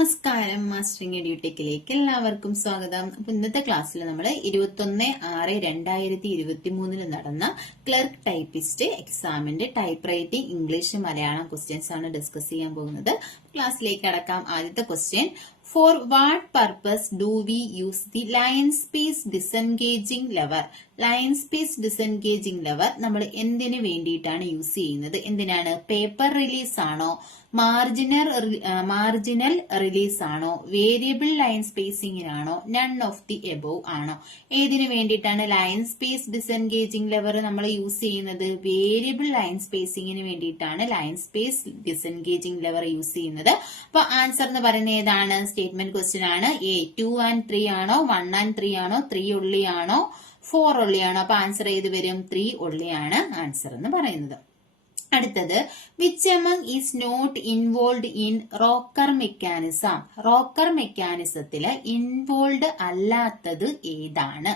നമസ്കാരം, മാസ്റ്ററിംഗ് എഡ്യൂടെക്കിലേക്ക് എല്ലാവർക്കും സ്വാഗതം. അപ്പൊ ഇന്നത്തെ ക്ലാസ്സിൽ നമ്മൾ 21/6/2023 നടന്ന ക്ലർക്ക് ടൈപ്പിസ്റ്റ് എക്സാമിന്റെ type writing English Malayalam questions ആണ് ഡിസ്കസ് ചെയ്യാൻ പോകുന്നത്. ക്ലാസ്സിലേക്ക് കടക്കാം. ആദ്യത്തെ question, for what purpose do we use the line space disengaging lever? Line space disengaging lever നമ്മൾ എന്തിനു വേണ്ടിയിട്ടാണ് യൂസ് ചെയ്യുന്നത്? എന്തിനാണ്? പേപ്പർ റിലീസ് ആണോ, മാർജിനൽ റിലീസ് ആണോ, വേരിയബിൾ ലൈൻ സ്പേസിംഗിനാണോ, നൺ ഓഫ് ദി എബോവ് ആണോ? ഏതിനു വേണ്ടിയിട്ടാണ് ലൈൻ സ്പേസ് ഡിസെൻഗേജിംഗ് ലെവർ നമ്മൾ യൂസ് ചെയ്യുന്നത്? വേരിയബിൾ ലൈൻ സ്പേസിംഗിന് വേണ്ടിയിട്ടാണ് line space disengaging lever use ചെയ്യുന്നത്. അപ്പൊ ആൻസർ എന്ന് പറയുന്നത് ഏതാണ്? സ്റ്റേറ്റ്മെന്റ് ക്വസ്റ്റ്യൻ ആണ്. എ 2 and 3 ആണോ, 1 and 3 ആണോ, 3 only ആണോ, 4 only ആണോ? അപ്പൊ ആൻസർ ഏത് വരും? 3 only ആണ് ആൻസർ എന്ന് പറയുന്നത്. അടുത്തത്, which among is not involve in rocker mechanism? Rocker മെക്കാനിസത്തില് ഇൻവോൾവ് അല്ലാത്തത് ഏതാണ്?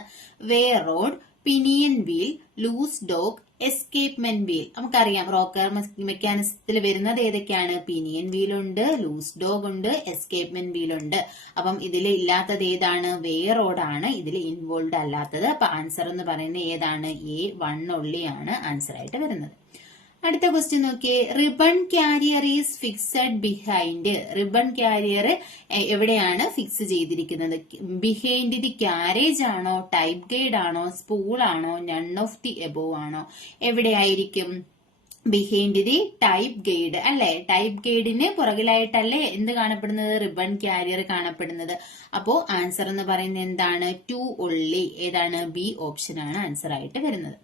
Wear rod, pinion wheel, loose dog, escapement wheel. നമുക്കറിയാം റോക്കർ മെക്കാനിസത്തിൽ വരുന്നത് ഏതൊക്കെയാണ്? പിനിയൻ വീൽ ഉണ്ട്, ലൂസ് ഡോഗ് ഉണ്ട്, എസ്കേപ്മെന്റ് വീൽ ഉണ്ട്. അപ്പം ഇതിൽ ഇല്ലാത്തത് ഏതാണ്? വെയർ റോഡ് ആണ് ഇതിൽ ഇൻവോൾവ് അല്ലാത്തത്. അപ്പൊ ആൻസർ എന്ന് പറയുന്നത് ഏതാണ്? എ 1 only ആണ് ആൻസർ ആയിട്ട് വരുന്നത്. അടുത്ത ക്വസ്റ്റ്യൻ നോക്കിയേ, ribbon carrier is fixed behind. Ribbon carrier എവിടെയാണ് ഫിക്സ് ചെയ്തിരിക്കുന്നത്? ബിഹൈൻഡ് ദി ക്യാരേജ് ആണോ, ടൈപ്പ് ഗൈഡ് ആണോ, സ്പൂൾ ആണോ, നൺ ഓഫ് ദി എബോവ് ആണോ? എവിടെയായിരിക്കും? ബിഹൈൻഡ് ദി ടൈപ്പ് ഗൈഡ് അല്ലെ? ടൈപ്പ് ഗൈഡിന് പുറകിലായിട്ടല്ലേ എന്ത് കാണപ്പെടുന്നത്? റിബൺ ക്യാരിയർ കാണപ്പെടുന്നത്. അപ്പോ ആൻസർ എന്ന് പറയുന്നത് എന്താണ്? 2 only. ഏതാണ്? ബി ഓപ്ഷൻ ആണ് ആൻസർ ആയിട്ട് വരുന്നത്.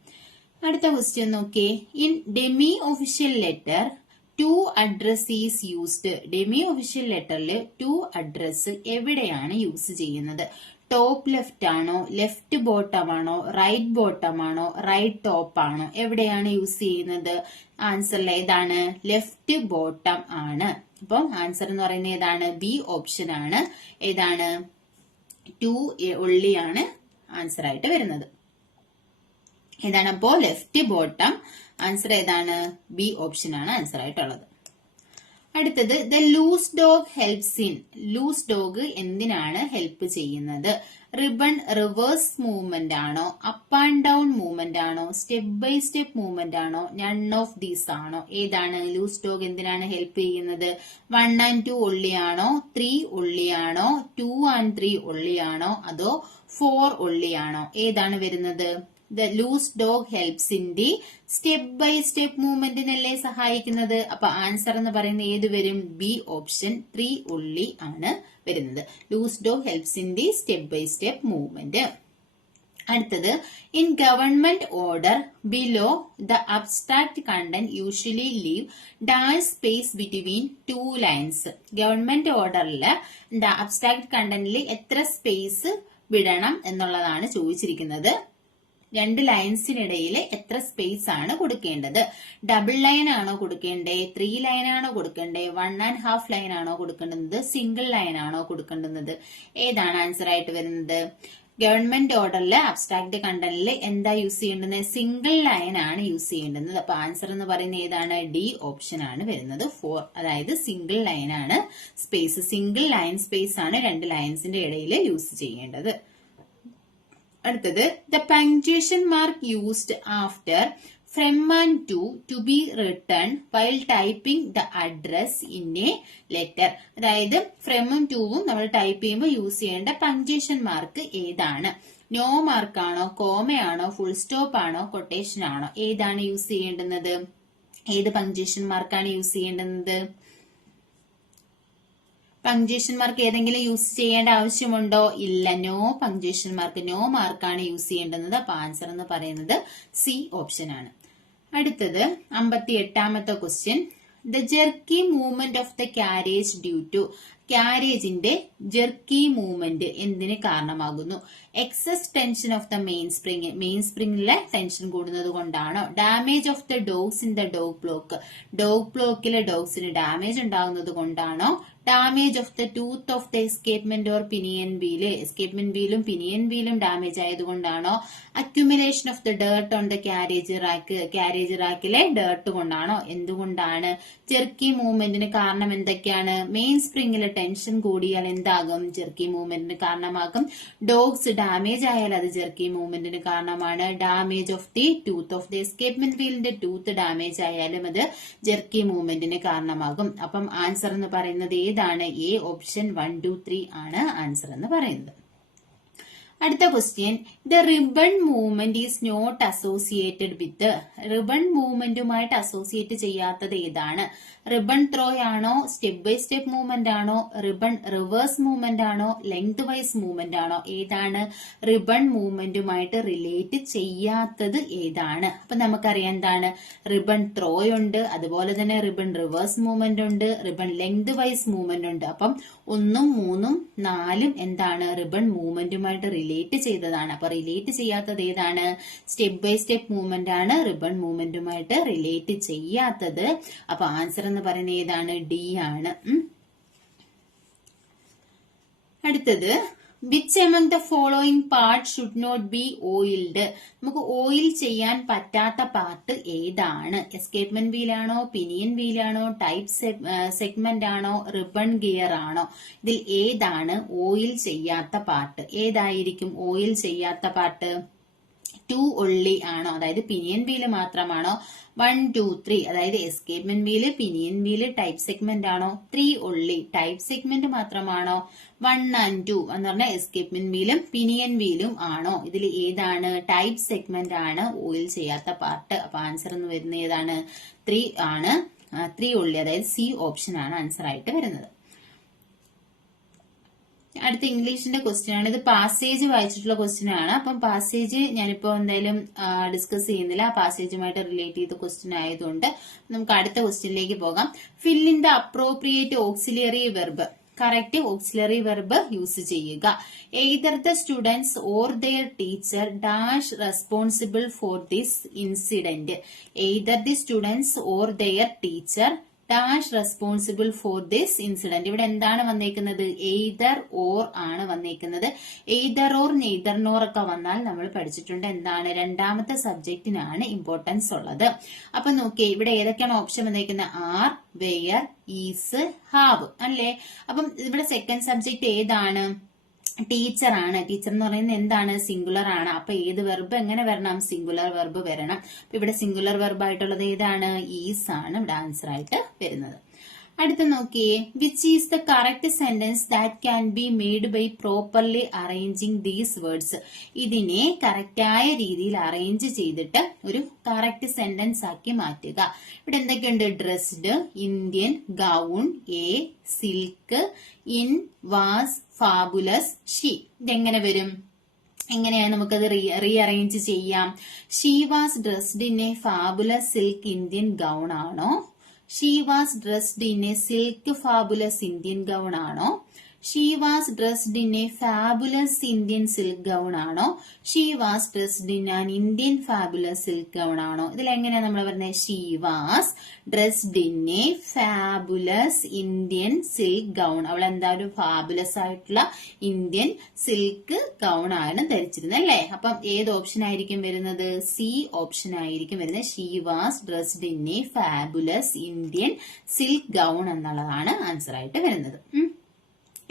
അടുത്ത ക്വസ്റ്റ്യൻ നോക്കിയേ, in demi official letter to address is used. Demi official ലെറ്ററിൽ ടു അഡ്രസ് എവിടെയാണ് യൂസ് ചെയ്യുന്നത്? ടോപ്പ് ലെഫ്റ്റ് ആണോ, ലെഫ്റ്റ് ബോട്ടം ആണോ, റൈറ്റ് ബോട്ടം ആണോ, റൈറ്റ് ടോപ്പ് ആണോ? എവിടെയാണ് യൂസ് ചെയ്യുന്നത്? ആൻസർ ഏതാണ്? ലെഫ്റ്റ് ബോട്ടം ആണ്. അപ്പം ആൻസർ എന്ന് പറയുന്നത് ഏതാണ്? ബി ഓപ്ഷൻ ആണ്. ഏതാണ്? 2 only ആണ് ആൻസർ ആയിട്ട് വരുന്നത്. ഏതാണ് അപ്പോ? Left bottom. ആൻസർ ഏതാണ്? ബി ഓപ്ഷൻ ആണ് ആൻസർ ആയിട്ടുള്ളത്. അടുത്തത്, the loose dog helps in. Loose dog എന്തിനാണ് ഹെൽപ്പ് ചെയ്യുന്നത്? റിബൺ റിവേഴ്സ് മൂവ്മെന്റ് ആണോ, അപ്പ് ആൻഡ് ഡൗൺ മൂവ്മെന്റ് ആണോ, സ്റ്റെപ്പ് ബൈ സ്റ്റെപ്പ് മൂവ്മെന്റ് ആണോ, നൺ ഓഫ് ദീസ് ആണോ? ഏതാണ്? ലൂസ് ഡോഗ് എന്തിനാണ് ഹെൽപ്പ് ചെയ്യുന്നത്? 1 and 2 only ആണോ, 3 only ആണോ, 2 and 3 only ആണോ, അതോ 4 only ആണോ? ഏതാണ് വരുന്നത്? The loose dog helps in the step by step മൂവ്മെന്റിനല്ലേ സഹായിക്കുന്നത്. അപ്പൊ ആൻസർ എന്ന് പറയുന്നത് ഏത് വരും? ബി ഓപ്ഷൻ 3 only ആണ് വരുന്നത്. Loose dog helps in the step by step movement. അടുത്തത്, in government order below the abstract content usually leave dash space between 2 lines. Government ഓർഡറില് അബ്സ്ട്രാക്ട് കണ്ടന്റിൽ എത്ര സ്പേസ് വിടണം എന്നുള്ളതാണ് ചോദിച്ചിരിക്കുന്നത്. 2 ലൈൻസിനിടയിൽ എത്ര സ്പേസ് ആണ് കൊടുക്കേണ്ടത്? ഡബിൾ ലൈൻ ആണോ കൊടുക്കേണ്ടേ, 3 ലൈൻ ആണോ കൊടുക്കേണ്ടേ, 1 1/2 ലൈൻ ആണോ കൊടുക്കേണ്ടത്, സിംഗിൾ ലൈൻ ആണോ കൊടുക്കേണ്ടത്? ഏതാണ് ആൻസർ ആയിട്ട് വരുന്നത്? ഗവൺമെന്റ് ഓർഡറിൽ അബ്സ്ട്രാക്ട് കണ്ടന്റിൽ എന്താ യൂസ് ചെയ്യേണ്ടത്? സിംഗിൾ ലൈൻ ആണ് യൂസ് ചെയ്യേണ്ടത്. അപ്പൊ ആൻസർ എന്ന് പറയുന്നത് ഏതാണ്? ഡി ഓപ്ഷൻ ആണ് വരുന്നത്. 4, അതായത് സിംഗിൾ ലൈൻ ആണ് സ്പേസ്. സിംഗിൾ ലൈൻ സ്പേസ് ആണ് 2 ലൈൻസിന്റെ ഇടയിൽ യൂസ് ചെയ്യേണ്ടത്. അടുത്തത്, the punctuation mark used after from and to be written while typing the address in a letter. അതായത് ഫ്രമും ടൂവും നമ്മൾ ടൈപ്പ് ചെയ്യുമ്പോൾ യൂസ് ചെയ്യേണ്ട പങ്ക്ച്വേഷൻ മാർക്ക് ഏതാണ്? നോ മാർക്കാണോ, കോമയാണോ, ഫുൾ സ്റ്റോപ്പ് ആണോ, കൊട്ടേഷൻ ആണോ? ഏതാണ് യൂസ് ചെയ്യേണ്ടുന്നത്? ഏത് പങ്ക്ച്വേഷൻ മാർക്കാണ് യൂസ് ചെയ്യേണ്ടുന്നത്? പങ്ക്ച്വേഷൻ മാർക്ക് ഏതെങ്കിലും യൂസ് ചെയ്യേണ്ട ആവശ്യമുണ്ടോ? ഇല്ല. നോ പങ്ക്ച്വേഷൻ മാർക്ക്, നോ മാർക്കാണ് യൂസ് ചെയ്യേണ്ടുന്നത്. അപ്പൊ ആൻസർ എന്ന് പറയുന്നത് സി ഓപ്ഷൻ ആണ്. അടുത്തത് 58ാമത്തെ question, the jerky movement of the carriage due to. ക്യാരേജിന്റെ ജെർക്കി മൂവ്മെന്റ് എന്തിന് കാരണമാകുന്നു? Excess tension of the main spring. Main സ്പ്രിംഗിലെ ടെൻഷൻ കൂടുന്നത് കൊണ്ടാണോ? Damage of the dogs in the dog block. Dog ബ്ലോക്കിലെ ഡോഗ്സിന് ഡാമേജ് ഉണ്ടാകുന്നത് കൊണ്ടാണോ? Damage of the tooth of the escapement or pinion wheel, escapement വീലും പിനിയൻ വീലും damage ആയതുകൊണ്ടാണോ? Accumulation of the dirt on the carriage rack, carriage റാക്കിലെ dirt കൊണ്ടാണോ? എന്തുകൊണ്ടാണ്? Jerky മൂവ്മെന്റിന് കാരണം എന്തൊക്കെയാണ്? മെയിൻ സ്പ്രിംഗിലെ ടെൻഷൻ കൂടിയാൽ എന്താകും? ജെർക്കി മൂവ്മെന്റിന് കാരണമാകും. ഡോഗ്സ് ഡാമേജ് ആയാൽ അത് ജെർക്കി മൂവ്മെന്റിന് കാരണമാണ്. Damage of the tooth of the escapement വീലിന്റെ ടൂത്ത് ഡാമേജ് ആയാലും അത് ജെർക്കി മൂവ്മെന്റിന് കാരണമാകും. അപ്പം ആൻസർ എന്ന് പറയുന്നത് ഏതാണ്? എ ഓപ്ഷൻ 1, 2, 3 ആണ് ആൻസർ എന്ന് പറയുന്നത്. അടുത്ത question, the ribbon movement is not associated with, ribbon മൂവ്മെന്റുമായിട്ട് അസോസിയേറ്റ് ചെയ്യാത്തത് ഏതാണ്? റിബൺ ത്രോ ആണോ? സ്റ്റെപ്പ് ബൈ സ്റ്റെപ്പ് മൂവ്മെന്റ് ആണോ? റിബൺ റിവേഴ്സ് മൂവ്മെന്റ് ആണോ? ലെങ്ത് വൈസ് മൂവ്മെന്റ് ആണോ? ഏതാണ് റിബൺ മൂവ്മെന്റുമായിട്ട് റിലേറ്റ് ചെയ്യാത്തത് ഏതാണ്? അപ്പൊ നമുക്കറിയാം എന്താണ്, റിബൺ ത്രോ ഉണ്ട്, അതുപോലെ തന്നെ റിബൺ റിവേഴ്സ് മൂവ്മെന്റ് ഉണ്ട്, റിബൺ ലെങ്ത് വൈസ് മൂവ്മെന്റ് ഉണ്ട്. അപ്പം 1, 3, 4 എന്താണ് റിബൺ മൂവ്മെന്റുമായിട്ട് റിലേറ്റ് ചെയ്തതാണ്. അപ്പൊ റിലേറ്റ് ചെയ്യാത്തത് ഏതാണ്? സ്റ്റെപ്പ് ബൈ സ്റ്റെപ്പ് മൂവ്മെന്റ് ആണ് റിബൺ മൂവ്മെന്റുമായിട്ട് റിലേറ്റ് ചെയ്യാത്തത്. അപ്പൊ ആൻസർ എന്ന് പറയുന്നത് ഏതാണ്? ഡി ആണ്. അടുത്തത്, which among the following part should not be oiled, നമുക്ക് ഓയിൽ ചെയ്യാൻ പറ്റാത്ത പാർട്ട് ഏതാണ്? എസ്കേപ്മെന്റ് വീലാണോ? പിനിയൻ വീലാണോ? ടൈപ്പ് സെഗ്മെന്റ് ആണോ? റിബൺ ഗിയർ ആണോ? ഇതിൽ ഏതാണ് ഓയിൽ ചെയ്യാത്ത പാർട്ട്? ഏതായിരിക്കും ഓയിൽ ചെയ്യാത്ത പാർട്ട്? 2 ഒള്ളി ആണോ? അതായത് പിനിയൻ വീല് മാത്രമാണോ? 1, 2, 3 അതായത് escapement wheel, pinion wheel, type segment ആണോ? 3 ഒള്ളി ടൈപ്പ് സെഗ്മെന്റ് മാത്രമാണോ? 1 and 2 എന്ന് പറഞ്ഞാൽ എസ്കേപ്മെന്റ് വീലും പിനിയൻ വീലും ആണോ? ഇതിൽ ഏതാണ്? ടൈപ്പ് സെഗ്മെന്റ് ആണ് ഓയിൽ ചെയ്യാത്ത പാർട്ട്. അപ്പൊ ആൻസർ എന്ന് വരുന്നത് ഏതാണ്? 3 ആണ്. 3 ഒള്ളി, അതായത് സി ഓപ്ഷൻ ആണ് ആൻസർ ആയിട്ട് വരുന്നത്. അടുത്ത ഇംഗ്ലീഷിന്റെ ക്വസ്റ്റ്യൻ ആണ്. ഇത് പാസേജ് വായിച്ചിട്ടുള്ള ക്വസ്റ്റ്യൻ ആണ്. അപ്പം പാസേജ് ഞാനിപ്പോ എന്തായാലും ഡിസ്കസ് ചെയ്യുന്നില്ല, ആ പാസേജുമായിട്ട് റിലേറ്റ് ചെയ്ത ക്വസ്റ്റ്യൻ ആയതുകൊണ്ട് നമുക്ക് അടുത്ത ക്വസ്റ്റ്യനിലേക്ക് പോകാം. Fill in the appropriate auxiliary verb, correct auxiliary verb use ചെയ്യുക. Either the students or their teacher dash responsible for this incident, either the students or their teacher dash responsible for this incident. ഇവിടെ എന്താണ് വന്നേക്കുന്നത്? Either or ആണ് വന്നേക്കുന്നത്. Either or neither nor ഒക്കെ വന്നാൽ നമ്മൾ പഠിച്ചിട്ടുണ്ട് എന്താണ്, രണ്ടാമത്തെ സബ്ജക്റ്റിനാണ് ഇമ്പോർട്ടൻസ് ഉള്ളത്. അപ്പൊ നോക്കിയേ, ഇവിടെ ഏതൊക്കെയാണ് ഓപ്ഷൻ വന്നേക്കുന്നത്? ആർ, വെയർ, ഈസ്, ഹാവ് അല്ലേ. അപ്പം ഇവിടെ സെക്കൻഡ് സബ്ജക്ട് ഏതാണ്? ടീച്ചർ ആണ്. ടീച്ചർ എന്ന് പറയുന്നത് എന്താണ്? സിംഗുലർ ആണ്. അപ്പൊ ഏത് വെർബ് എങ്ങനെ വരണം? സിംഗുലർ വെർബ് വരണം. അപ്പൊ ഇവിടെ സിംഗുലർ വെർബ് ആയിട്ടുള്ളത് ഏതാണ്? ഈസ് ആണ് ഇവിടെ ആൻസർ ആയിട്ട് വരുന്നത്. അടുത്ത നോക്കിയേ, which is the correct sentence that can be made by properly arranging these words. ഇതിനെ കറക്റ്റായ രീതിയിൽ അറേഞ്ച് ചെയ്തിട്ട് ഒരു കറക്റ്റ് സെന്റൻസ് ആക്കി മാറ്റുക. ഇവിടെ എന്തൊക്കെയുണ്ട്? Dressed, Indian, gown, a, silk, in, was, fabulous, she. ഇതെങ്ങനെ വരും? എങ്ങനെയാണ് നമുക്കത് റീഅറേഞ്ച് ചെയ്യാം? She was dressed in a fabulous silk Indian gown ആണോ? She was dressed in a silk fabulous Indian gown ആണോ? She was dressed in a fabulous Indian silk gown ആണോ? She was dressed in an Indian fabulous silk gown ആണോ? ഇതിൽ എങ്ങനെയാണ് നമ്മൾ പറഞ്ഞത്? She was dressed in a fabulous Indian silk gown. അവൾ എന്താ ഒരു ഫാബുലസ് ആയിട്ടുള്ള ഇന്ത്യൻ സിൽക്ക് ഗൗൺ ആണ് ധരിച്ചിരുന്നത് അല്ലേ. അപ്പം ഏത് ഓപ്ഷൻ ആയിരിക്കും വരുന്നത്? സി ഓപ്ഷൻ ആയിരിക്കും വരുന്നത്. She was dressed in a fabulous Indian silk gown എന്നുള്ളതാണ് ആൻസർ ആയിട്ട് വരുന്നത്.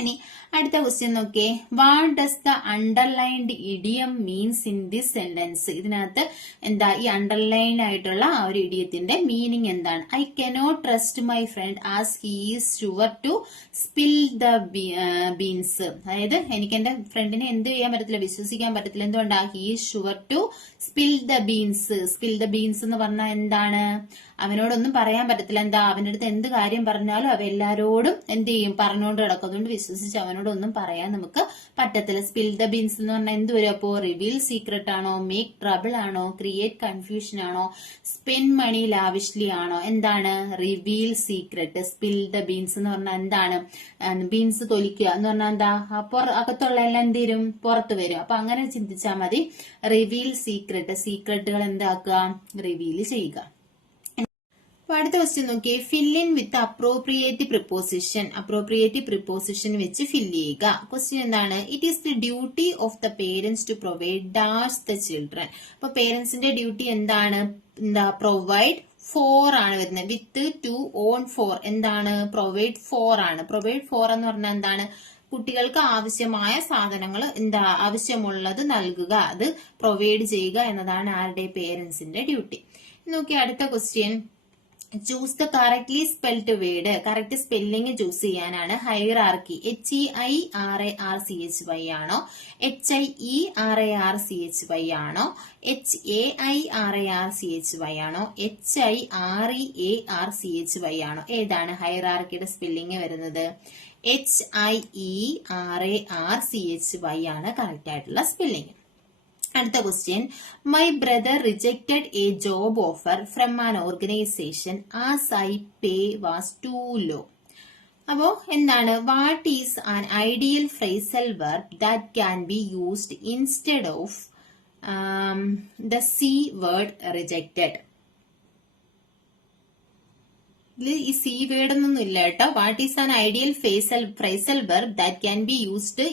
ഇനി അടുത്ത ക്വസ്റ്റ്യൻ നോക്കിയേ, what does the underlined idiom means in this sentence. ഇതിനകത്ത് എന്താ ഈ അണ്ടർലൈൻ ആയിട്ടുള്ള ആ ഒരു ഇഡിയത്തിന്റെ മീനിങ് എന്താണ്? I cannot trust my friend as he is sure to spill the beans. അതായത് എനിക്ക് എന്റെ ഫ്രണ്ടിനെ എന്ത് ചെയ്യാൻ പറ്റത്തില്ല, വിശ്വസിക്കാൻ പറ്റത്തില്ല. എന്തുകൊണ്ടാ? He is sure to spill the beans. Spill the beans എന്ന് പറഞ്ഞാൽ എന്താണ്? അവനോടൊന്നും പറയാൻ പറ്റത്തില്ല. എന്താ? അവന്റെ അടുത്ത് എന്ത് കാര്യം പറഞ്ഞാലും അവ എല്ലാരോടും എന്ത് ചെയ്യും? പറഞ്ഞുകൊണ്ട് കിടക്കും. അതുകൊണ്ട് വിശ്വസിച്ച് അവനോടൊന്നും പറയാൻ നമുക്ക് പറ്റത്തില്ല. സ്പിൽ ദ ബീൻസ് എന്ന് പറഞ്ഞാൽ എന്ത് വരും? അപ്പോ റിവീൽ സീക്രട്ട് ആണോ? മേക്ക് ട്രബിൾ ആണോ? ക്രിയേറ്റ് കൺഫ്യൂഷൻ ആണോ? സ്പെൻഡ് മണി ലാവിഷ്ലി ആണോ? എന്താണ്? Reveal secret. Spill the beans എന്ന് പറഞ്ഞാൽ എന്താണ്? ബീൻസ് തൊലിക്കുക എന്ന് പറഞ്ഞാൽ എന്താ? അകത്തുള്ള എല്ലാം എന്ത് വരും? പുറത്ത് വരും. അപ്പൊ അങ്ങനെ ചിന്തിച്ചാൽ മതി. Reveal secret. സീക്രട്ടുകൾ എന്താക്കുക? റിവീൽ ചെയ്യുക. അടുത്ത ക്വസ്റ്റ്യൻ നോക്കിയേ, fill in with appropriate preposition. Appropriate preposition വെച്ച് ഫില്ല് ചെയ്യുക. ക്വസ്റ്റ്യൻ എന്താണ്? It is the duty of the parents to provide dash the children. അപ്പൊ പേരൻസിന്റെ ഡ്യൂട്ടി എന്താണ്? പ്രൊവൈഡ് ഫോർ ആണ് വരുന്നത്. വിത്ത് ടു ഓൺ ഫോർ എന്താണ്? പ്രൊവൈഡ് ഫോർ ആണ്. പ്രൊവൈഡ് ഫോർ എന്ന് പറഞ്ഞാൽ എന്താണ്? കുട്ടികൾക്ക് ആവശ്യമായ സാധനങ്ങൾ ആവശ്യമുള്ളത് നൽകുക, അത് പ്രൊവൈഡ് ചെയ്യുക എന്നതാണ് ആരുടെ? പേരൻസിന്റെ ഡ്യൂട്ടി. നോക്കി അടുത്ത question, choose the correctly spelled word. Correct spelling choose ചെയ്യാനാണ്. ഹൈറാർക്കി HEIRARCHY ആണോ, HIERARCHY ആണോ, HAIRARCHY ആണോ, HIREARCHY ആണോ? ഏതാണ് ഹൈറാർക്കിയുടെ സ്പെല്ലിംഗ് വരുന്നത്? HIERARCHY ആണ് കറക്റ്റ് ആയിട്ടുള്ള സ്പെല്ലിംഗ്. അടുത്ത question, my brother rejected A job offer from an organisation as I pay was to law. അപ്പോ എന്താണ്? What is an ideal phrasal verb that can be used instead of the C word rejected? ഈ C word ഒന്നും ഇല്ല കേട്ടോ. What is an ideal phrasal verb that can be used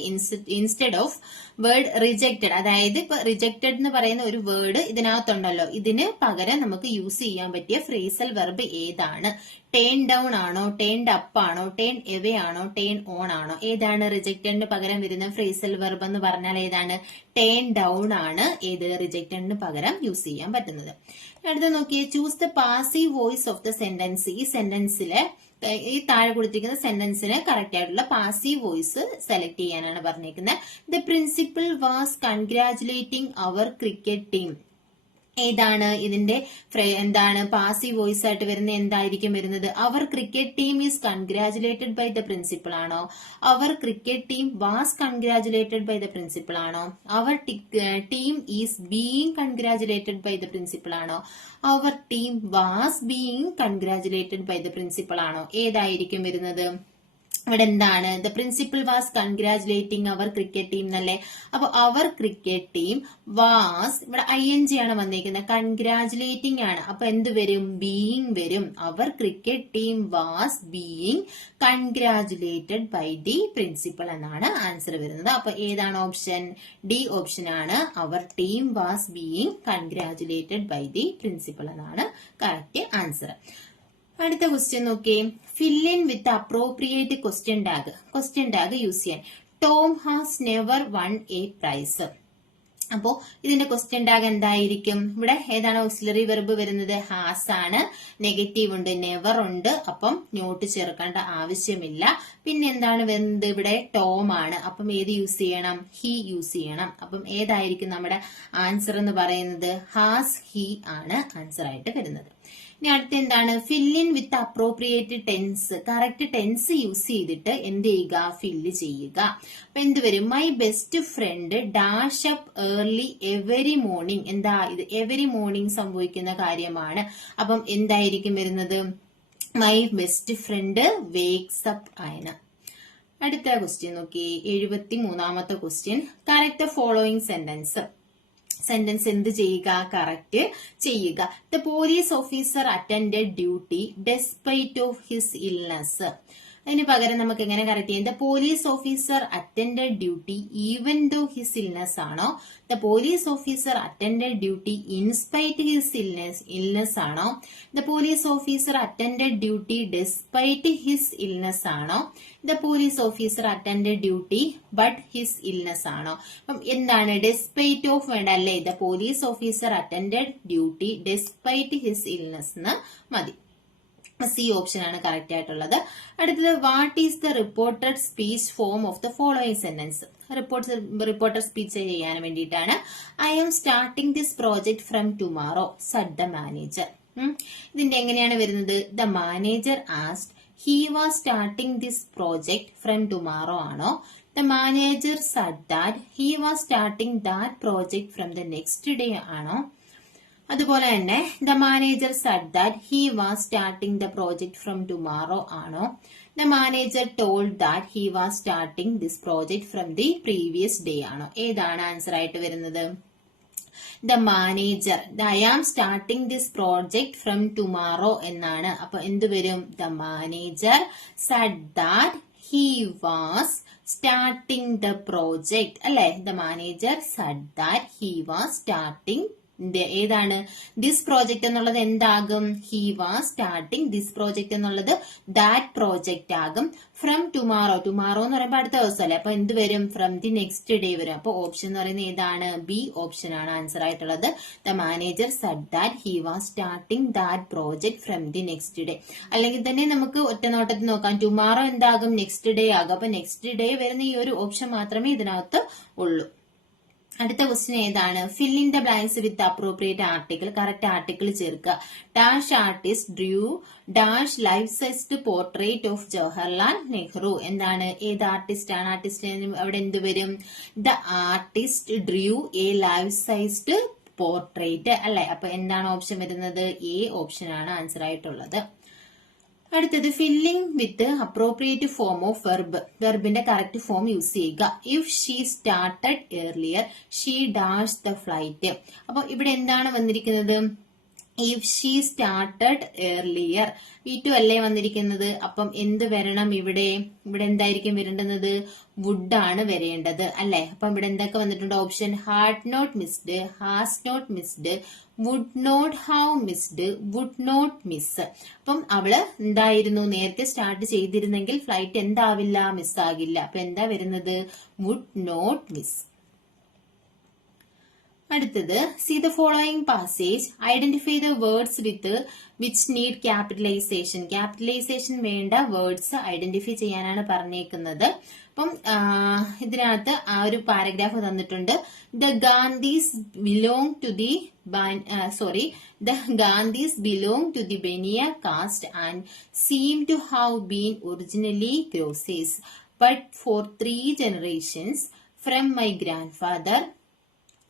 instead of word rejected. അതായത് ഇപ്പൊ rejected എന്ന് പറയുന്ന ഒരു word ഇതിനകത്തുണ്ടല്ലോ, ഇതിന് പകരം നമുക്ക് യൂസ് ചെയ്യാൻ പറ്റിയ ഫ്രേസൽ വെർബ് ഏതാണ്? ടേൺ ഡൗൺ ആണോ, ടേൺഡ് അപ്പ് ആണോ, ടേൺ എവേ ആണോ, ടേൺ ഓൺ ആണോ? ഏതാണ് റിജക്റ്റഡിന് പകരം വരുന്ന ഫ്രേസൽ വെർബ് എന്ന് പറഞ്ഞാൽ ഏതാണ്? ടേൺ ഡൗൺ ആണ് ഏത് റിജക്റ്റഡിന് പകരം യൂസ് ചെയ്യാൻ പറ്റുന്നത്. അടുത്ത നോക്കിയേ, choose the passive voice of the sentence. ഈ സെന്റൻസിലെ ഈ താഴെ കൊടുത്തിരിക്കുന്ന സെന്റൻസിന് കറക്റ്റ് ആയിട്ടുള്ള പാസീവ് വോയിസ് സെലക്ട് ചെയ്യാനാണ് പറഞ്ഞിരിക്കുന്നത്. The principal was congratulating our cricket team. ഏതാണ് ഇതിന്റെ എന്താണ് പാസീവ് വോയിസ് ആയിട്ട് വരുന്ന? എന്തായിരിക്കും വരുന്നത്? Our cricket team is congratulated by the principal ആണോ, our cricket team was congratulated by the principal ആണോ, our team is being congratulated by the principal ആണോ, our team was being congratulated by the principal ആണോ? ഏതായിരിക്കും വരുന്നത്? ഇവിടെ എന്താണ്? The principal was congratulating our cricket team എന്നല്ലേ? അപ്പൊ our cricket team was, ഇവിടെ ING ആണ് വന്നിരിക്കുന്നത്, കൺഗ്രാജുലേറ്റിംഗ് ആണ്. അപ്പൊ എന്ത് വരും? ബീയിങ് വരും. Our cricket team was being congratulated by the principal എന്നാണ് ആൻസർ വരുന്നത്. അപ്പൊ ഏതാണ് ഓപ്ഷൻ? ഡി ഓപ്ഷൻ ആണ്. Our team was being congratulated by the principal എന്നാണ് കറക്റ്റ് ആൻസർ. അടുത്ത ക്വസ്റ്റ്യൻ നോക്കിയേ, fill in with appropriate question tag. Question tag use ചെയ്യാൻ. Tom has never won a prize. അപ്പോ ഇതിന്റെ ക്വസ്റ്റ്യൻ ടാഗ് എന്തായിരിക്കും? ഇവിടെ ഏതാണ് ഓക്സിലറി വെർബ് വരുന്നത്? ഹാസ് ആണ്. നെഗറ്റീവ് ഉണ്ട്, നെവർ ഉണ്ട്. അപ്പം നോട്ട് ചേർക്കേണ്ട ആവശ്യമില്ല. പിന്നെ എന്താണ് വരുന്നത്? ഇവിടെ ടോം ആണ്. അപ്പം ഏത് യൂസ് ചെയ്യണം? ഹി യൂസ് ചെയ്യണം. അപ്പം ഏതായിരിക്കും നമ്മുടെ ആൻസർ എന്ന് പറയുന്നത്? ഹാസ്, ഹി ആണ് ആൻസർ ആയിട്ട് വരുന്നത്. ഇനി അടുത്ത എന്താണ്? Fill in with appropriate tense. Correct tense use ചെയ്തിട്ട് എന്ത് ചെയ്യുക? ഫില്ല് ചെയ്യുക. അപ്പൊ എന്ത് വരും? My best friend dash up early every morning. എന്താ ഇത്? എവരി മോർണിംഗ് സംഭവിക്കുന്ന കാര്യമാണ്. അപ്പം എന്തായിരിക്കും വരുന്നത്? My best friend wakes up ആണ്. അടുത്ത ക്വസ്റ്റ്യൻ നോക്കി, 73ാമത്തെ question. Correct the following sentence. Sentence എന്ത് ചെയ്യുക? കറക്റ്റ് ചെയ്യുക. The police officer attended duty despite of his illness. അതിന് പകരം നമുക്ക് എങ്ങനെ കറക്റ്റ് ചെയ്യാം? The police officer attended duty even though his illness ആണോ? The police officer attended duty in spite his illness ആണോ? The police officer attended duty despite his illness ആണോ? The police officer attended duty but his illness ആണോ? അപ്പം എന്താണ്? Despite of വേണ്ട അല്ലേ? The police officer attended duty despite his illness എന്ന് മതി. C option ആണ് കറക്റ്റ് ആയിട്ടുള്ളത്. അടുത്തത്, what is the reported speech form of the following sentence. Reported speech ചെയ്യാൻ വേണ്ടിയിട്ടാണ്. I am starting this project from tomorrow said the manager. ഇതിന്റെ എങ്ങനെയാണ് വരുന്നത്? The manager asked he was starting this project from tomorrow ആണോ? The manager said that he was starting that project from the next day ആണോ? അതുപോലെ തന്നെ the manager said that he was starting the project from tomorrow ആണോ? The manager told that he was starting this project from the previous day ആണോ? ഏതാണ് answer ആയിട്ട് വരുന്നത്? The manager I am starting this project from tomorrow എന്നാണ്. അപ്പൊ എന്ത് വരും? The manager said that he was starting the project അല്ലെ? The manager said that he was starting ഏതാണ്? ദിസ് പ്രോജക്റ്റ് എന്നുള്ളത് എന്താകും? He was starting this project എന്നുള്ളത് that project ആകും. ഫ്രം ടുമാറോ, ടുമാറോ എന്ന് പറയുമ്പോൾ അടുത്ത ദിവസം അല്ലെ? അപ്പൊ എന്ത് വരും? ഫ്രം ദി നെക്സ്റ്റ് ഡേ വരും. അപ്പൊ ഓപ്ഷൻ എന്ന് പറയുന്നത് ഏതാണ്? ബി ഓപ്ഷൻ ആണ് ആൻസർ ആയിട്ടുള്ളത്. The manager said that he was starting that project from the next day. അല്ലെങ്കിൽ തന്നെ നമുക്ക് ഒറ്റ നോട്ടത്തിൽ നോക്കാം. ടുമാറോ എന്താകും? നെക്സ്റ്റ് ഡേ ആകും. അപ്പൊ നെക്സ്റ്റ് ഡേ വരുന്ന ഈ ഒരു ഓപ്ഷൻ മാത്രമേ ഇതിനകത്ത് ഉള്ളൂ. അടുത്ത ക്വസ്റ്റ്യൻ ഏതാണ്? Fill in the blanks with appropriate article. Correct article ചേർക്കുക. Dash artist drew dash life sized portrait of Jawaharlal Nehru. എന്താണ്? ഏത് ആർട്ടിസ്റ്റ് ആണ്? ആർട്ടിസ്റ്റ് അവിടെ എന്ത് വരും? The artist drew a life sized portrait അല്ലെ? അപ്പൊ എന്താണ് ഓപ്ഷൻ വരുന്നത്? എ ഓപ്ഷൻ ആണ് ആൻസർ ആയിട്ടുള്ളത്. അടുത്തത് filling with appropriate form of verb. വെർബിന്റെ കറക്റ്റ് ഫോം യൂസ് ചെയ്യുക. If she started earlier she dash the flight. അപ്പൊ ഇവിടെ എന്താണ് വന്നിരിക്കുന്നത്? If she started earlier. V2 അല്ലേ വന്നിരിക്കുന്നത്? അപ്പം എന്ത് വരണം ഇവിടെ? ഇവിടെ എന്തായിരിക്കും വരേണ്ടുന്നത്? വുഡ് ആണ് വരേണ്ടത് അല്ലെ? അപ്പം ഇവിടെ എന്തൊക്കെ വന്നിട്ടുണ്ട്? Option had not missed, has not missed, would not have missed, would not miss. അപ്പം അവള് എന്തായിരുന്നു? നേരത്തെ സ്റ്റാർട്ട് ചെയ്തിരുന്നെങ്കിൽ ഫ്ലൈറ്റ് എന്താവില്ല? മിസ്സാകില്ല. അപ്പൊ എന്താ വരുന്നത്? Would not miss. അടുത്തത് see the following passage identify the words with which need capitalization. Capitalization വേണ്ട വേർഡ്സ് ഐഡന്റിഫൈ ചെയ്യാനാണ് പറഞ്ഞേക്കുന്നത്. അപ്പം ഇതിനകത്ത് ആ ഒരു പാരഗ്രാഫ് തന്നിട്ടുണ്ട്. The Gandhis belong to the the Gandhis belong to the Beniya caste and seem to have been originally Groces, but for 3 generations from my grandfather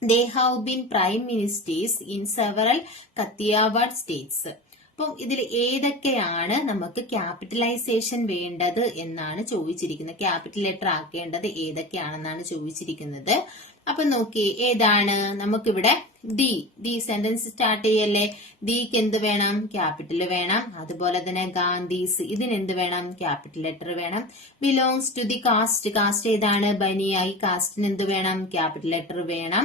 they have been prime ministers in several Kathiawad states. അപ്പം ഇതിൽ ഏതൊക്കെയാണ് നമുക്ക് capitalisation വേണ്ടത് എന്നാണ് ചോദിച്ചിരിക്കുന്നത്. Capital letter ആക്കേണ്ടത് ഏതൊക്കെയാണെന്നാണ് ചോദിച്ചിരിക്കുന്നത്. അപ്പൊ നോക്കി ഏതാണ്? നമുക്കിവിടെ ദി സെന്റൻസ് സ്റ്റാർട്ട് ചെയ്യല്ലേ? ദിക്ക് എന്ത് വേണം? ക്യാപിറ്റൽ വേണം. അതുപോലെ തന്നെ ഗാന്ധീസ്, ഇതിനെന്ത് വേണം? ക്യാപിറ്റൽ ലെറ്റർ വേണം. Belongs to the caste, caste ഏതാണ്? ബനിയ, ഈ കാസ്റ്റിന് എന്ത് വേണം? ക്യാപിറ്റൽ ലെറ്റർ വേണം.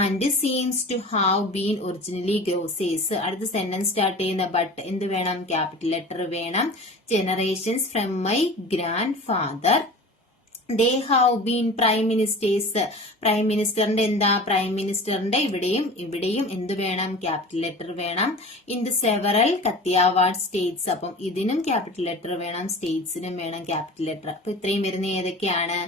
And seems to have been originally grocers. അടുത്ത സെന്റൻസ് സ്റ്റാർട്ട് ചെയ്യുന്ന ബട്ട് എന്ത് വേണം? ക്യാപിറ്റൽ ലെറ്റർ വേണം. Generations from my grandfather they have been prime ministers. Prime മിനിസ്റ്ററിന്റെ എന്താ? പ്രൈം മിനിസ്റ്ററിന്റെ ഇവിടെയും എന്ത് വേണം? ക്യാപിറ്റൽ ലെറ്റർ വേണം. In the several Kathiawad states. അപ്പം ഇതിനും ക്യാപിറ്റൽ ലെറ്റർ വേണം, സ്റ്റേറ്റ്സിനും വേണം ക്യാപിറ്റൽ ലെറ്റർ. അപ്പൊ ഇത്രയും വരുന്ന ഏതൊക്കെയാണ്?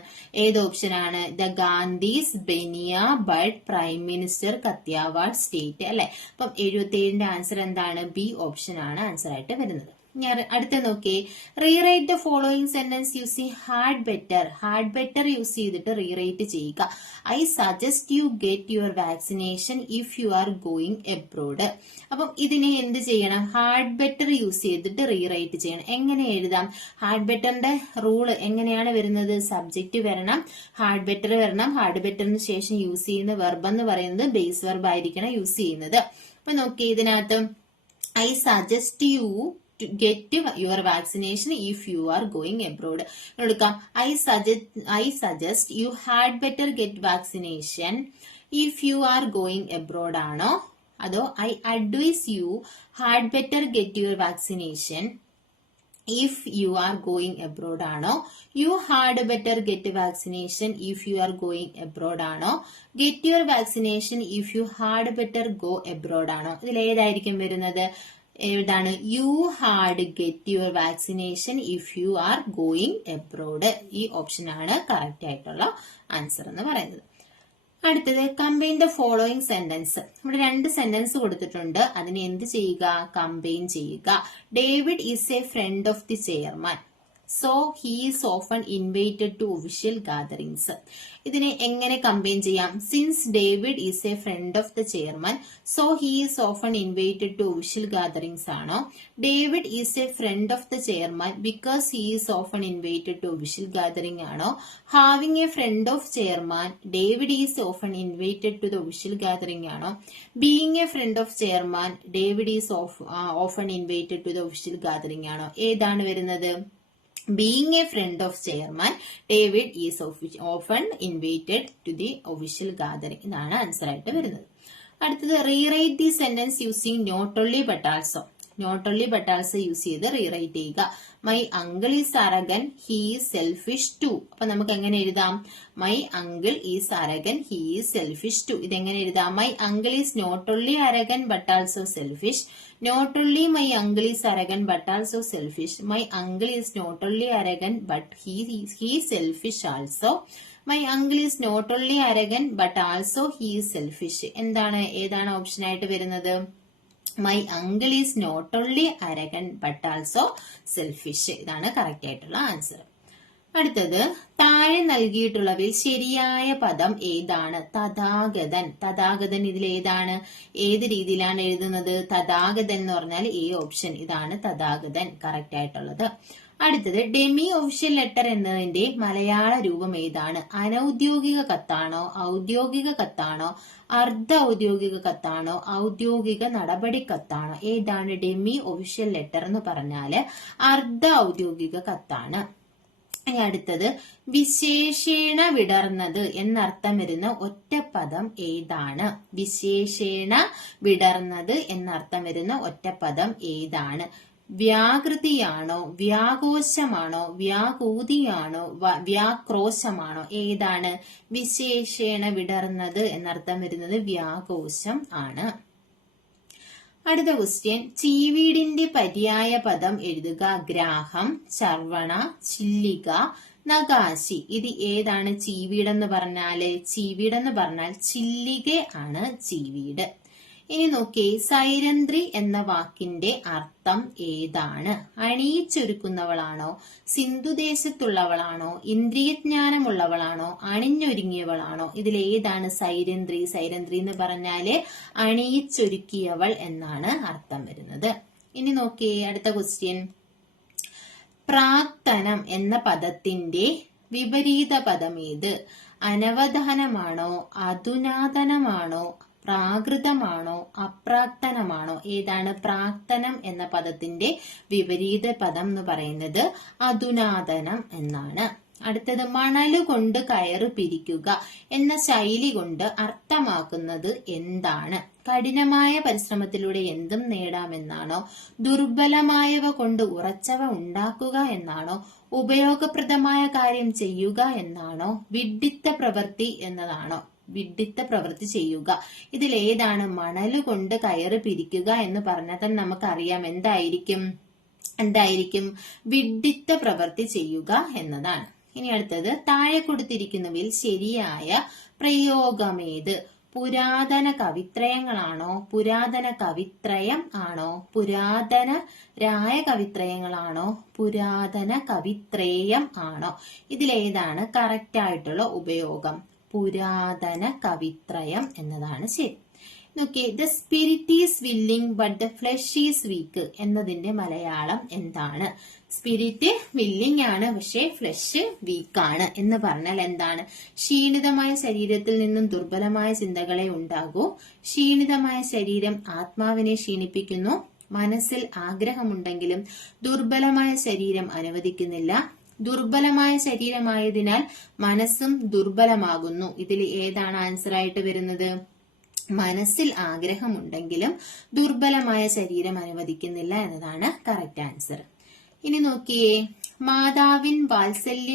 ഏത് ഓപ്ഷൻ ആണ്? The Gandhis, Bania, but, prime minister, Kathiawad state അല്ലെ? അപ്പം 77ന്റെ ആൻസർ എന്താണ്? ബി ഓപ്ഷൻ ആണ് ആൻസർ ആയിട്ട് വരുന്നത്. അടുത്ത നോക്കി rewrite the following sentence using had better. Had better use ചെയ്തിട്ട് റീറൈറ്റ് ചെയ്യുക. I suggest you get your vaccination if you are going abroad. അപ്പം ഇതിനെ എന്ത് ചെയ്യണം? ഹാഡ് ബെറ്റർ യൂസ് ചെയ്തിട്ട് റീറൈറ്റ് ചെയ്യണം. എങ്ങനെ എഴുതാം? ഹാഡ് ബെറ്ററിന്റെ റൂള് എങ്ങനെയാണ് വരുന്നത്? സബ്ജക്റ്റ് വരണം, ഹാഡ് ബെറ്റർ വരണം. ഹാഡ് ബെറ്ററിന് ശേഷം യൂസ് ചെയ്യുന്ന വെർബ് എന്ന് പറയുന്നത് ബേസ് വെർബ് ആയിരിക്കണം യൂസ് ചെയ്യുന്നത്. അപ്പൊ നോക്കി ഇതിനകത്ത് I suggest U to get your vaccination if you are going abroad. I suggest you had better get vaccination if you are going abroad ആണോ? അതോ I advise you had better get your vaccination if you are going abroad ആണോ? You had better get vaccination if you are going abroad ആണോ? Get your vaccination if you had better go abroad ആണോ? ഇതിൽ ഏതായിരിക്കും വരുന്നത്? ഏതാണ്? You had get your vaccination if you are going abroad. ഈ option ആണ് correct ആയിട്ടുള്ള answer എന്ന് പറയുന്നത്. അടുത്തത് കമ്പൈൻ ദ ഫോളോയിങ് സെന്റൻസ്. ഇവിടെ 2 സെന്റൻസ് കൊടുത്തിട്ടുണ്ട്. അതിനെ എന്ത് ചെയ്യുക? കമ്പൈൻ ചെയ്യുക. David is a friend of the chairman. So he is often invited to official gatherings. ഇതിനെ എങ്ങനെ കമ്പൈൻ ചെയ്യാം? Since David is a friend of the chairman, so he is often invited to official gatherings ആണോ? David is a friend of the chairman because he is often invited to official gathering ആണോ? Having a friend of chairman, David is often invited to the official gathering ആണോ? Being a friend of chairman, David is often invited to the official gathering ആണോ? ഏതാണ് വരുന്നത്? Being a friend of chairman, David is often invited to the official gathering. ഇതാണ് answer ആയിട്ട് വരുന്നത്. അടുത്തത് rewrite the sentence using not only but also. Not only but also use ചെയ്ത് rewrite ചെയ്യുക. My uncle is arrogant, he is selfish too. അപ്പൊ നമുക്ക് എങ്ങനെ എഴുതാം? My uncle is arrogant, he is selfish too. ഇതെങ്ങനെ എഴുതാം? My uncle is not only arrogant but also selfish. Not only my uncle is arrogant but also selfish. My uncle is not only arrogant but he is selfish also. My uncle is not only arrogant but also he is selfish. ഏതാണ് option ആയിട്ട് വരുന്നത്? My uncle is not only arrogant but also selfish. ഇതാണ് correct ആയിട്ടുള്ള answer. അടുത്തത് താഴെ നൽകിയിട്ടുള്ളവയിൽ ശരിയായ പദം ഏതാണ്? തഥാഗതൻ. തഥാഗതൻ ഇതിൽ ഏതാണ്? ഏത് രീതിയിലാണ് എഴുതുന്നത്? തഥാഗതൻ എന്ന് പറഞ്ഞാൽ എ ഓപ്ഷൻ. ഇതാണ് തഥാഗതൻ കറക്റ്റ് ആയിട്ടുള്ളത്. അടുത്തത് ഡെമി ഒഫീഷ്യൽ ലെറ്റർ എന്നതിന്റെ മലയാള രൂപം ഏതാണ്? അനൌദ്യോഗിക കത്താണോ? ഔദ്യോഗിക കത്താണോ? അർദ്ധ ഔദ്യോഗിക കത്താണോ? ഔദ്യോഗിക നടപടി കത്താണോ? ഏതാണ് ഡെമി ഒഫീഷ്യൽ ലെറ്റർ എന്ന് പറഞ്ഞാല് അർദ്ധ ഔദ്യോഗിക കത്താണ്. ഇനി അടുത്തത് വിശേഷേണ വിടർന്നത് എന്നർത്ഥം വരുന്ന ഒറ്റപ്പദം ഏതാണ്? വിശേഷേണ വിടർന്നത് എന്നർത്ഥം വരുന്ന ഒറ്റപ്പദം ഏതാണ്? വ്യാകൃതിയാണോ? വ്യാഘോഷമാണോ? വ്യാകൂതിയാണോ? വ്യാക്രോശമാണോ? ഏതാണ്? വിശേഷേണ വിടർന്നത് എന്നർത്ഥം വരുന്നത് വ്യാഘോഷം ആണ്. അടുത്ത ക്വസ്റ്റ്യൻ, ചീവീടിന്റെ പര്യായ പദം എഴുതുക. ഗ്രാഹം, ചർവണ, ചില്ലിക, നഗാശി. ഇത് ഏതാണ് ചീവീടെന്ന് പറഞ്ഞാല്? ചീവീടെന്ന് പറഞ്ഞാൽ ചില്ലിക ആണ് ചീവീട്. ഇനി നോക്കിയേ, സൈരന്ധ്രി എന്ന വാക്കിന്റെ അർത്ഥം ഏതാണ്? അണിയിച്ചൊരുക്കുന്നവളാണോ? സിന്ധുദേശത്തുള്ളവളാണോ? ഇന്ദ്രിയജ്ഞാനമുള്ളവളാണോ? അണിഞ്ഞൊരുങ്ങിയവളാണോ? ഇതിൽ ഏതാണ് സൈരന്ധ്രി? സൈരന്ധ്രി എന്ന് പറഞ്ഞാല് അണിയിച്ചൊരുക്കിയവൾ എന്നാണ് അർത്ഥം വരുന്നത്. ഇനി നോക്കിയേ അടുത്ത ക്വസ്റ്റ്യൻ, പ്രാക്തനം എന്ന പദത്തിന്റെ വിപരീത പദം ഏത്? അനവധാനമാണോ? അധുനാതനമാണോ? പ്രാകൃതമാണോ? അപ്രാക്തനമാണോ? ഏതാണ്? പ്രാക്തനം എന്ന പദത്തിന്റെ വിപരീത പദം എന്ന് പറയുന്നത് അധുനാതനം എന്നാണ്. അടുത്തത് മണലുകൊണ്ട് കയറ് പിരിക്കുക എന്ന ശൈലി കൊണ്ട് അർത്ഥമാക്കുന്നത് എന്താണ്? കഠിനമായ പരിശ്രമത്തിലൂടെ എന്തും നേടാമെന്നാണോ? ദുർബലമായവ കൊണ്ട് ഉറച്ചവ ഉണ്ടാക്കുക എന്നാണോ? ഉപയോഗപ്രദമായ കാര്യം ചെയ്യുക എന്നാണോ? വിഡ്ഢിത്ത പ്രവൃത്തി എന്നതാണോ? വിഡ്ഢിത്ത പ്രവൃത്തി ചെയ്യുക. ഇതിൽ ഏതാണ്? മണലുകൊണ്ട് കയറ് പിരിക്കുക എന്ന് പറഞ്ഞാൽ തന്നെ നമുക്കറിയാം എന്തായിരിക്കും? വിഡ്ഢിത്ത പ്രവൃത്തി ചെയ്യുക എന്നതാണ്. ഇനി അടുത്തത്, താഴെ കൊടുത്തിരിക്കുന്നവയിൽ ശരിയായ പ്രയോഗമേത്? പുരാതന കവിത്രയങ്ങളാണോ? പുരാതന കവിത്രയം ആണോ? പുരാതന രായ കവിത്രയങ്ങളാണോ? പുരാതന കവിത്രേയം ആണോ? ഇതിലേതാണ് കറക്റ്റ് ആയിട്ടുള്ള ഉപയോഗം? പുരാതന കവിത്രയം എന്നതാണ് ശരി. നോക്കിയേ, the spirit is willing but the flush is week എന്നതിന്റെ മലയാളം എന്താണ്? സ്പിരിറ്റ് വില്ലിംഗ് ആണ്, പക്ഷെ ഫ്ലഷ് വീക്കാണ് എന്ന് പറഞ്ഞാൽ എന്താണ്? ക്ഷീണിതമായ ശരീരത്തിൽ നിന്നും ദുർബലമായ ചിന്തകളെ ഉണ്ടാകൂ. ക്ഷീണിതമായ ശരീരം ആത്മാവിനെ ക്ഷീണിപ്പിക്കുന്നു. മനസ്സിൽ ആഗ്രഹമുണ്ടെങ്കിലും ദുർബലമായ ശരീരം അനുവദിക്കുന്നില്ല. ദുർബലമായ ശരീരമായതിനാൽ മനസ്സും ദുർബലമാകുന്നു. ഇതിൽ ഏതാണ് ആൻസർ ആയിട്ട് വരുന്നത്? മനസ്സിൽ ആഗ്രഹമുണ്ടെങ്കിലും ദുർബലമായ ശരീരം അനുവദിക്കുന്നില്ല എന്നതാണ് കറക്റ്റ് ആൻസർ. ഇനി നോക്കിയേ, മാതാവിൻ വാത്സല്യ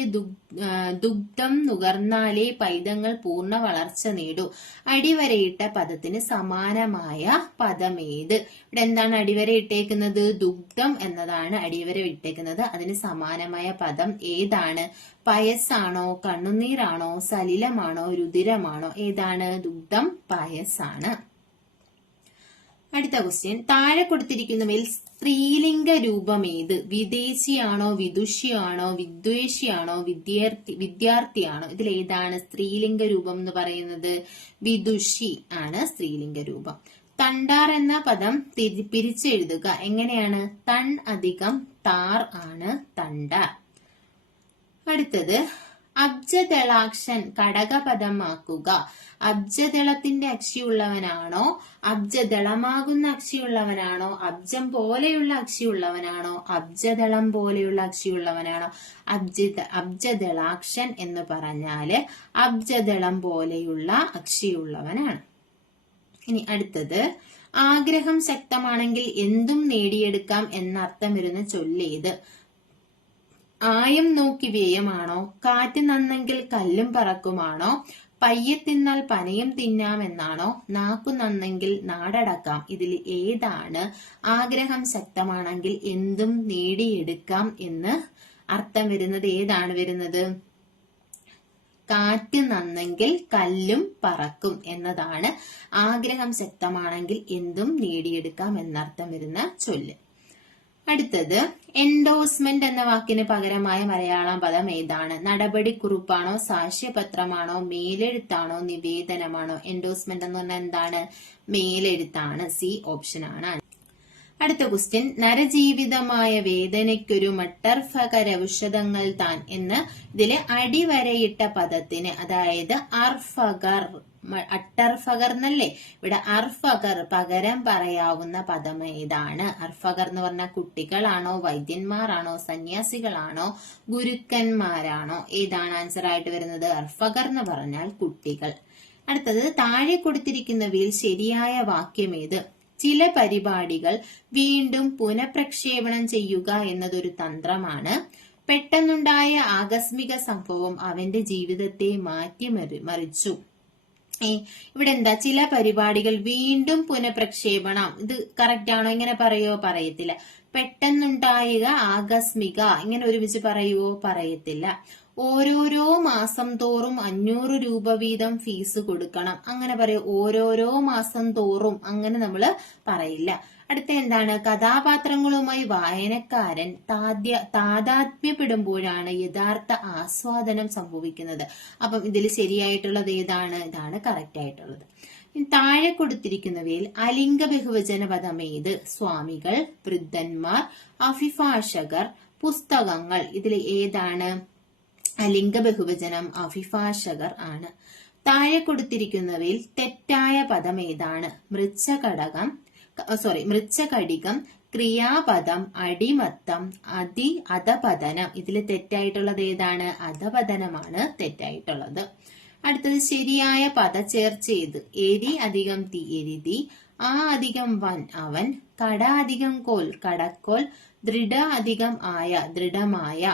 ദുഗ്ധം നുകർന്നാലേ പൈതങ്ങൾ പൂർണ്ണ വളർച്ച നേടൂ. അടിവരയിട്ട പദത്തിന് സമാനമായ പദമേത്? ഇവിടെ എന്താണ് അടിവര ഇട്ടേക്കുന്നത്? ദുഗ്ധം എന്നതാണ് അടിവര ഇട്ടേക്കുന്നത്. അതിന് സമാനമായ പദം ഏതാണ്? പയസ്സാണോ? കണ്ണുനീരാണോ? സലിലമാണോ? രുതിരമാണോ? ഏതാണ്? ദുഗ്ധം പയസ്സാണ്. അടുത്ത ക്വസ്റ്റ്യൻ, താഴെ കൊടുത്തിരിക്കുന്നവയിൽ സ്ത്രീലിംഗ രൂപം ഏത്? വിദേശിയാണോ, വിദുഷിയാണോ, വിദ്വേഷിയാണോ, വിദ്യാർത്ഥിയാണോ? ഇതിൽ ഏതാണ് സ്ത്രീലിംഗ രൂപം എന്ന് പറയുന്നത്? വിദുഷി ആണ് സ്ത്രീലിംഗ രൂപം. തണ്ടാർ എന്ന പദം പിരിച്ചെഴുതുക. എങ്ങനെയാണ്? തൺ അധികം താർ ആണ് തണ്ടാർ. അടുത്തത്, അബ്ജദളാക്ഷൻ ഘടകപദമാക്കുക. അബ്ജദളത്തിന്റെ അക്ഷിയുള്ളവനാണോ, അബ്ജദളമാകുന്ന അക്ഷിയുള്ളവനാണോ, അബ്ജം പോലെയുള്ള അക്ഷിയുള്ളവനാണോ, അബ്ജദളം പോലെയുള്ള അക്ഷിയുള്ളവനാണോ? അബ്ജദളാക്ഷൻ എന്ന് പറഞ്ഞാല് അബ്ജദളം പോലെയുള്ള അക്ഷിയുള്ളവനാണ്. ഇനി അടുത്തത്, ആഗ്രഹം ശക്തമാണെങ്കിൽ എന്തും നേടിയെടുക്കാം എന്നർത്ഥം വരുന്ന ചൊല്ലേത്? ആയം നോക്കി വ്യയമാണോ, കാറ്റ് നന്നെങ്കിൽ കല്ലും പറക്കുമാണോ, പയ്യെ തിന്നാൽ പനയും തിന്നാമെന്നാണോ, നാക്കു നന്നെങ്കിൽ നാടടക്കാം? ഇതിൽ ഏതാണ് ആഗ്രഹം ശക്തമാണെങ്കിൽ എന്തും നേടിയെടുക്കാം എന്ന് അർത്ഥം വരുന്നത്? ഏതാണ് വരുന്നത്? കാറ്റ് നന്നെങ്കിൽ കല്ലും പറക്കും എന്നതാണ് ആഗ്രഹം ശക്തമാണെങ്കിൽ എന്തും നേടിയെടുക്കാം എന്നർത്ഥം വരുന്ന ചൊല്ല്. അടുത്തത്, എൻഡോഴ്സ്മെന്റ് എന്ന വാക്കിന് പകരമായ മലയാളം പദം ഏതാണ്? നടപടിക്കുറിപ്പാണോ, സാക്ഷ്യപത്രമാണോ, മേലെഴുത്താണോ, നിവേദനമാണോ? എൻഡോഴ്സ്മെന്റ് എന്ന് പറഞ്ഞാൽ എന്താണ്? മേലെഴുത്താണ്. സി ഓപ്ഷൻ ആണ്. അടുത്ത ക്വസ്റ്റ്യൻ, നരജീവിതമായ വേദനയ്ക്കൊരു മട്ടർഫകരൌഷധങ്ങൾ താൻ എന്ന് ഇതില് അടിവരയിട്ട പദത്തിന്, അതായത് അർഫഗർ, അട്ടർഫഗർ എന്നല്ലേ ഇവിടെ അർഫഗർ പകരം പറയാവുന്ന പദം ഏതാണ്? അർഫഗർ എന്ന് പറഞ്ഞാൽ കുട്ടികളാണോ, വൈദ്യന്മാരാണോ, സന്യാസികളാണോ, ഗുരുക്കന്മാരാണോ? ഏതാണ് ആൻസർ ആയിട്ട് വരുന്നത്? അർഫഗർ എന്ന് പറഞ്ഞാൽ കുട്ടികൾ. അടുത്തത്, താഴെ കൊടുത്തിരിക്കുന്നവയിൽ ശരിയായ വാക്യം ഏത്? ചില പരിപാടികൾ വീണ്ടും പുനഃപ്രക്ഷേപണം ചെയ്യുക എന്നതൊരു തന്ത്രമാണ്. പെട്ടെന്നുണ്ടായ ആകസ്മിക സംഭവം അവന്റെ ജീവിതത്തെ മാറ്റിമറിച്ചു. ഇവിടെ എന്താ? ചില പരിപാടികൾ വീണ്ടും പുനഃപ്രക്ഷേപണം. ഇത് കറക്റ്റ് ആണോ? ഇങ്ങനെ പറയുവോ? പറയത്തില്ല. പെട്ടെന്നുണ്ടായ ആകസ്മിക ഇങ്ങനെ ഒരുമിച്ച് പറയുവോ? പറയത്തില്ല. ഓരോരോ മാസം തോറും 500 രൂപ വീതം ഫീസ് കൊടുക്കണം. അങ്ങനെ പറയും. ഓരോരോ മാസം തോറും അങ്ങനെ നമ്മള് പറയില്ല. അടുത്ത എന്താണ്? കഥാപാത്രങ്ങളുമായി വായനക്കാരൻ താതാത്മ്യപ്പെടുമ്പോഴാണ് യഥാർത്ഥ ആസ്വാദനം സംഭവിക്കുന്നത്. അപ്പം ഇതിൽ ശരിയായിട്ടുള്ളത് ഏതാണ്? ഇതാണ് കറക്റ്റ് ആയിട്ടുള്ളത്. താഴെ കൊടുത്തിരിക്കുന്നവയിൽ അലിംഗ ബഹുവചന പദം ഏത്? സ്വാമികൾ, വൃദ്ധന്മാർ, അഭിഭാഷകർ, പുസ്തകങ്ങൾ. ഇതിൽ ഏതാണ് അലിംഗ ബഹുവചനം? അഭിഭാഷകർ ആണ്. താഴെ കൊടുത്തിരിക്കുന്നവയിൽ തെറ്റായ പദം ഏതാണ്? മൃച്ഛകടികം, ക്രിയാപദം, അടിമത്തം, അധപതനം. ഇതിൽ തെറ്റായിട്ടുള്ളത് ഏതാണ്? അധപതനമാണ് തെറ്റായിട്ടുള്ളത്. അടുത്തത്, ശരിയായ പദചേർച്ച ഏത്? എരി അധികം തീ എരിതി, ആ അധികം വൻ അവൻ, കട അധികം കോൽ കടക്കോൽ, ദൃഢ അധികം ആയ ദൃഢമായ.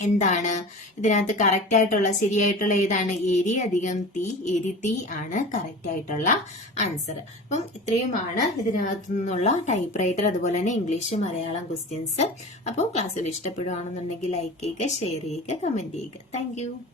എന്താണ് ഇതിനകത്ത് കറക്റ്റ് ആയിട്ടുള്ള ശരിയായിട്ടുള്ള ഏതാണ്? എരി അധികം തീ എരിതി ആണ് കറക്റ്റ് ആയിട്ടുള്ള ആൻസർ. അപ്പം ഇത്രയുമാണ് ഇതിനകത്തു നിന്നുള്ള ടൈപ്പ് റൈറ്റർ അതുപോലെ തന്നെ ഇംഗ്ലീഷ് മലയാളം ക്വസ്റ്റ്യൻസ്. അപ്പോൾ ക്ലാസ്സിൽ ഇഷ്ടപ്പെടുകയാണെന്നുണ്ടെങ്കിൽ ലൈക്ക് ചെയ്യുക, ഷെയർ ചെയ്യുക, കമന്റ് ചെയ്യുക. താങ്ക്